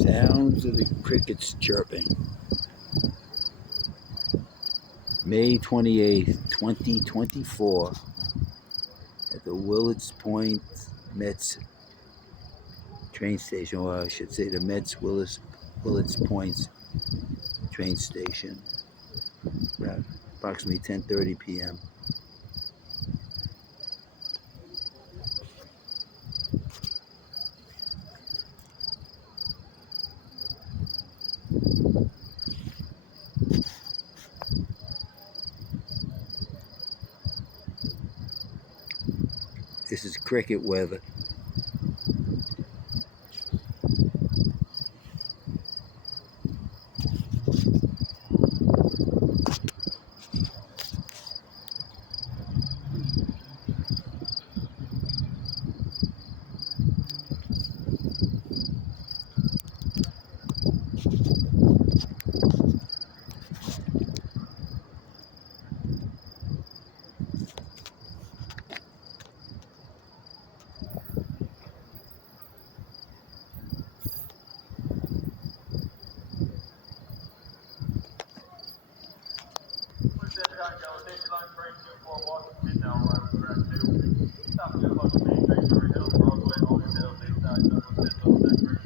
Sounds of the crickets chirping. May 28th, 2024, at the Willets Point Mets train station, or I should say the Mets-Willets Point train station, about approximately 10:30 p.m. This is cricket weather. Station line train 24 Washington, now arriving track 2. Stopping at Washington Main Train, Surrey Hill, Broadway, Oakdale, Bayside, Douglas, Middlesex,